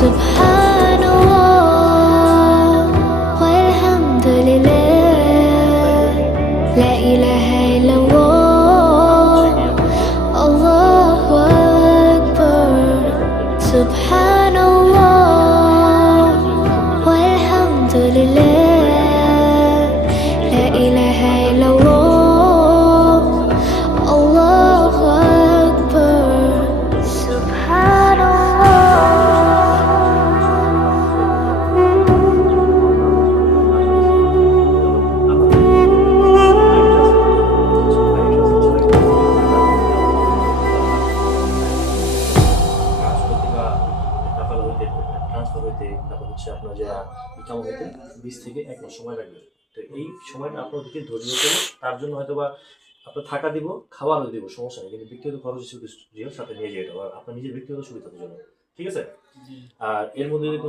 Subhanallah walhamdulillah, la ilaha illallah, Allahu Akbar. Subhanallah walhamdulillah, la ilaha illallah, Allahu Akbar. Transfer হইতে তারপর হচ্ছে আপনার যে ইকামা হইতে 20 থেকে 1 মাস সময় লাগবে। তো এই সময়টা আপনার দিকে ধৈর্য ধরে তার জন্য হয়তো বা আপনার থাকা দিব, খাওয়ারও দিব, সমস্যা নেই, কিন্তু ব্যক্তিগত খরচ হিসেবে সাথে নিয়ে যেতে হবে আপনার নিজের ব্যক্তিগত সুবিধার জন্য। ঠিক আছে? আর এর মধ্যে যদি